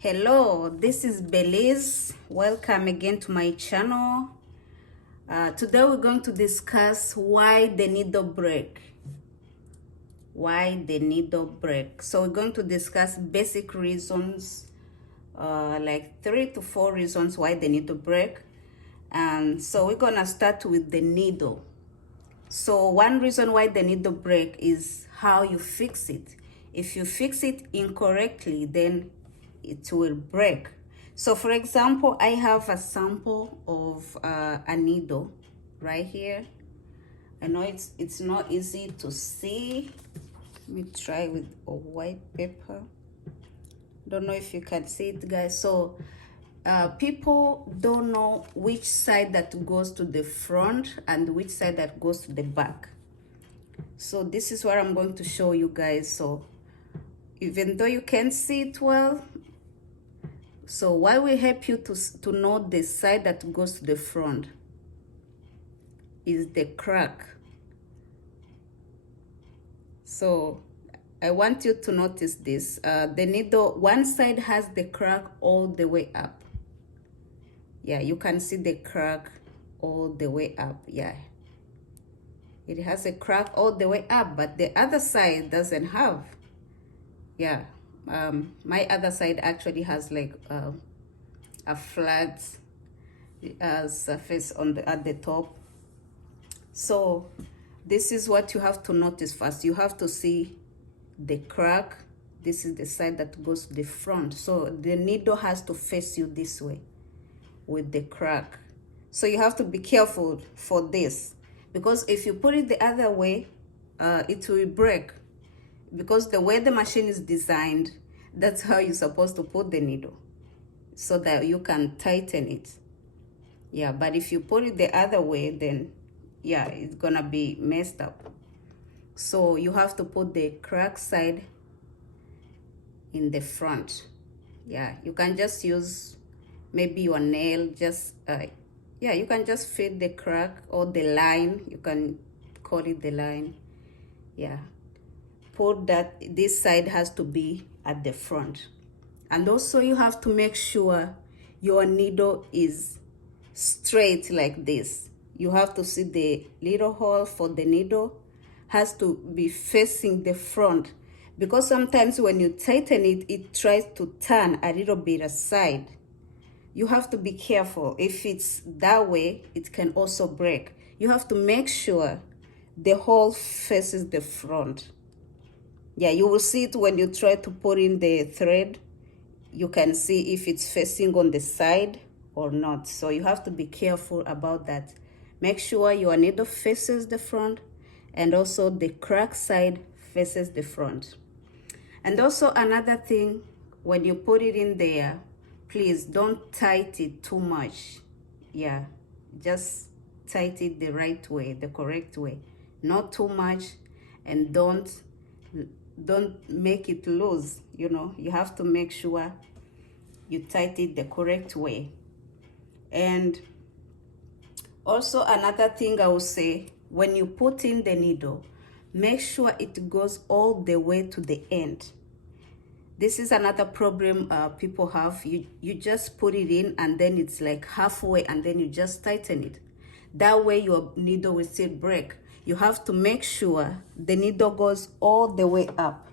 Hello, this is Belize. Welcome again to my channel. Today we're going to discuss why the needle break. Why the needle break. So we're going to discuss basic reasons, like 3 to 4 reasons why the needle break. And so we're gonna start with the needle. So one reason why the needle break is how you fix it. If you fix it incorrectly, then it will break. So for example, I have a sample of a needle right here. I know it's not easy to see. Let me try with a white paper. Don't know if you can see it, guys. So people don't know which side that goes to the front and which side that goes to the back. So this is what I'm going to show you guys. So even though you can't see it well, so what will help you to know the side that goes to the front is the crack. So I want you to notice this. The needle, one side has the crack all the way up. Yeah, you can see the crack all the way up. Yeah, it has a crack all the way up, but the other side doesn't have. Yeah, my other side actually has like a flat surface on at the top. So this is what you have to notice first. You have to see the crack. This is the side that goes to the front. So the needle has to face you this way with the crack. So you have to be careful for this, because if you put it the other way, it will break. Because the way the machine is designed, that's how you're supposed to put the needle, so that you can tighten it. Yeah, but if you put it the other way, then yeah, it's gonna be messed up. So you have to put the crack side in the front. Yeah, you can just use maybe your nail, just yeah, you can just fit the crack or the line. You can call it the line. Yeah, put that, this side has to be at the front. And also you have to make sure your needle is straight like this. You have to see the little hole for the needle has to be facing the front, because sometimes when you tighten it, it tries to turn a little bit aside. You have to be careful. If it's that way, it can also break. You have to make sure the hole faces the front. Yeah, you will see it when you try to put in the thread. You can see if it's facing on the side or not. So you have to be careful about that. Make sure your needle faces the front, and also the crack side faces the front. And also another thing, when you put it in there, please don't tighten it too much. Yeah, just tighten it the right way, the correct way. Not too much, and don't make it loose. You know, you have to make sure you tighten it the correct way. And also another thing I will say, when you put in the needle, make sure it goes all the way to the end. This is another problem people have. You just put it in and then it's like halfway, and then you just tighten it. That way your needle will still break. You have to make sure the needle goes all the way up.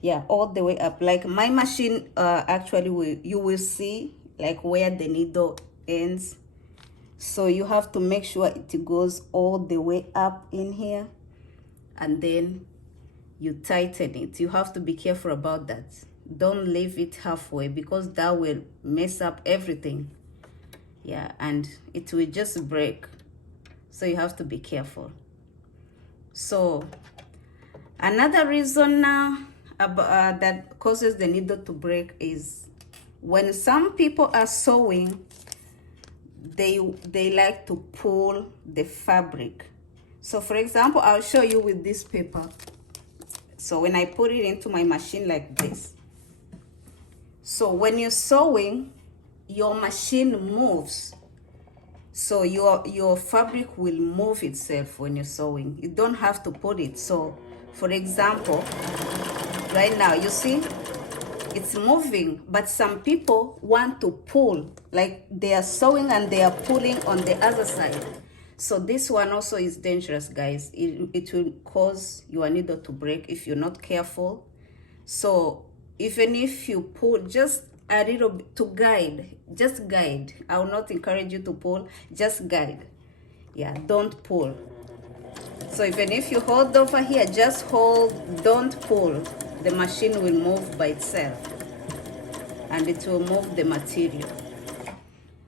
Yeah, all the way up. Like my machine actually you will see like where the needle ends. So you have to make sure it goes all the way up in here, and then you tighten it. You have to be careful about that. Don't leave it halfway, because that will mess up everything. Yeah, and it will just break. So you have to be careful. So another reason now that causes the needle to break is when some people are sewing, they like to pull the fabric. So for example, I'll show you with this paper. So when I put it into my machine like this, so when you're sewing, your machine moves. So your fabric will move itself when you're sewing. You don't have to put it. So for example, right now, you see, it's moving, but some people want to pull, like they are sewing and they are pulling on the other side. So this one also is dangerous, guys. It will cause your needle to break if you're not careful. So even if you pull just a little bit to guide, just guide. I will not encourage you to pull, just guide. Yeah, don't pull. So even if you hold over here, just hold, don't pull. The machine will move by itself and it will move the material.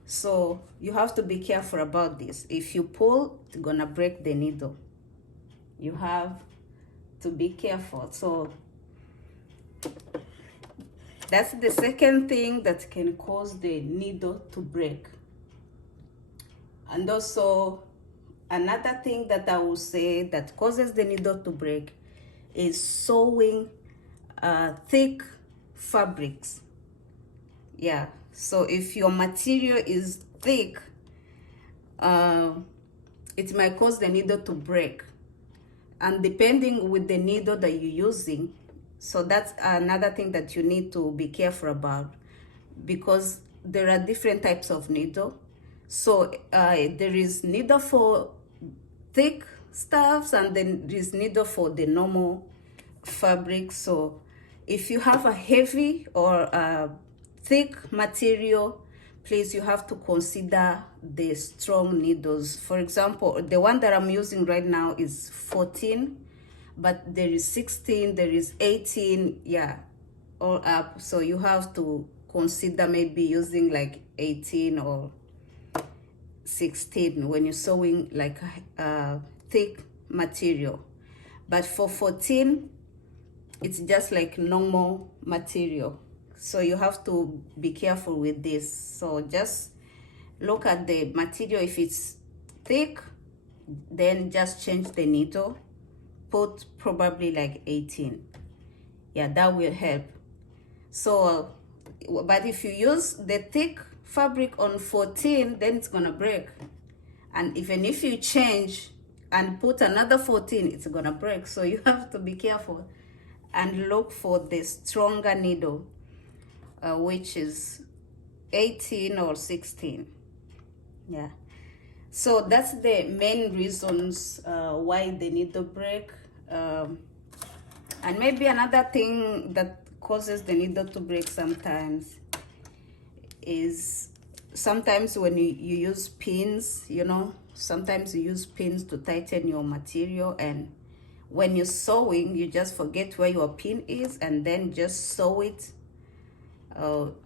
So you have to be careful about this. If you pull, it's gonna break the needle. You have to be careful. So that's the second thing that can cause the needle to break. And also another thing that I will say that causes the needle to break is sewing thick fabrics. Yeah, so if your material is thick, it might cause the needle to break, and depending with the needle that you're using. So that's another thing that you need to be careful about, because there are different types of needle. So there is needle for thick stuffs, and then there is needle for the normal fabric. So if you have a heavy or a thick material, please, you have to consider the strong needles. For example, the one that I'm using right now is 14, but there is 16, there is 18, yeah, all up. So you have to consider maybe using like 18 or 16 when you're sewing like a thick material. But for 14, it's just like normal material. So you have to be careful with this. So just look at the material. If it's thick, then just change the needle. Put probably like 18. Yeah, that will help. So, but if you use the thick fabric on 14, then it's gonna break. And even if you change and put another 14, it's gonna break. So you have to be careful and look for the stronger needle, which is 18 or 16. Yeah, so that's the main reasons why the needle break. And maybe another thing that causes the needle to break sometimes is sometimes when you use pins, you know, sometimes you use pins to tighten your material, and when you're sewing, you just forget where your pin is and then just sew it.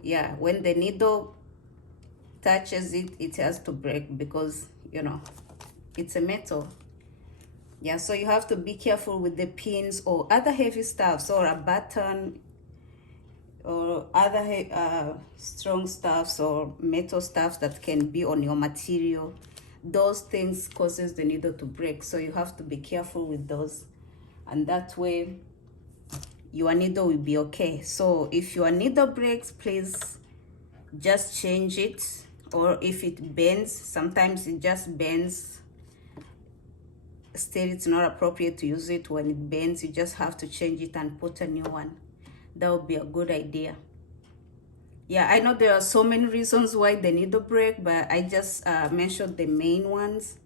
Yeah, when the needle touches it, it has to break because, you know, it's a metal. Yeah, so you have to be careful with the pins or other heavy stuffs, or a button, or other strong stuffs or metal stuffs that can be on your material. Those things causes the needle to break, so you have to be careful with those, and that way your needle will be okay. So if your needle breaks, please just change it. Or if it bends, sometimes it just bends, still it's not appropriate to use it. When it bends, you just have to change it and put a new one. That would be a good idea. Yeah, I know there are so many reasons why the needle break, but I just mentioned the main ones.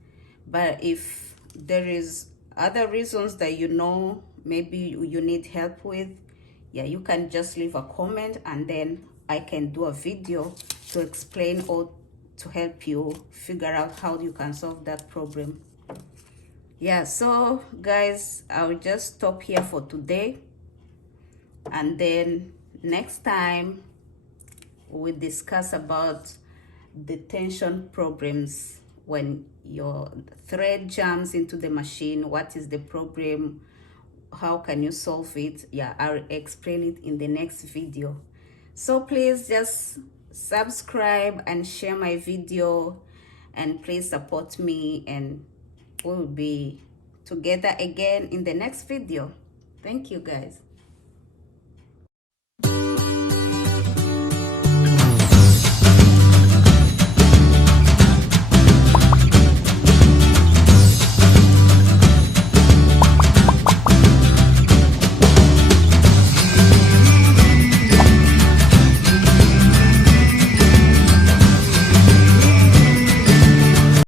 But if there is other reasons that you know maybe you need help with, yeah, you can just leave a comment, and then I can do a video to explain or to help you figure out how you can solve that problem. Yeah, so guys, I'll just stop here for today, and then next time we'll discuss about the tension problems when your thread jams into the machine. What is the problem? How can you solve it? Yeah, I'll explain it in the next video. So please just subscribe and share my video, and please support me, and we'll be together again in the next video. Thank you, guys.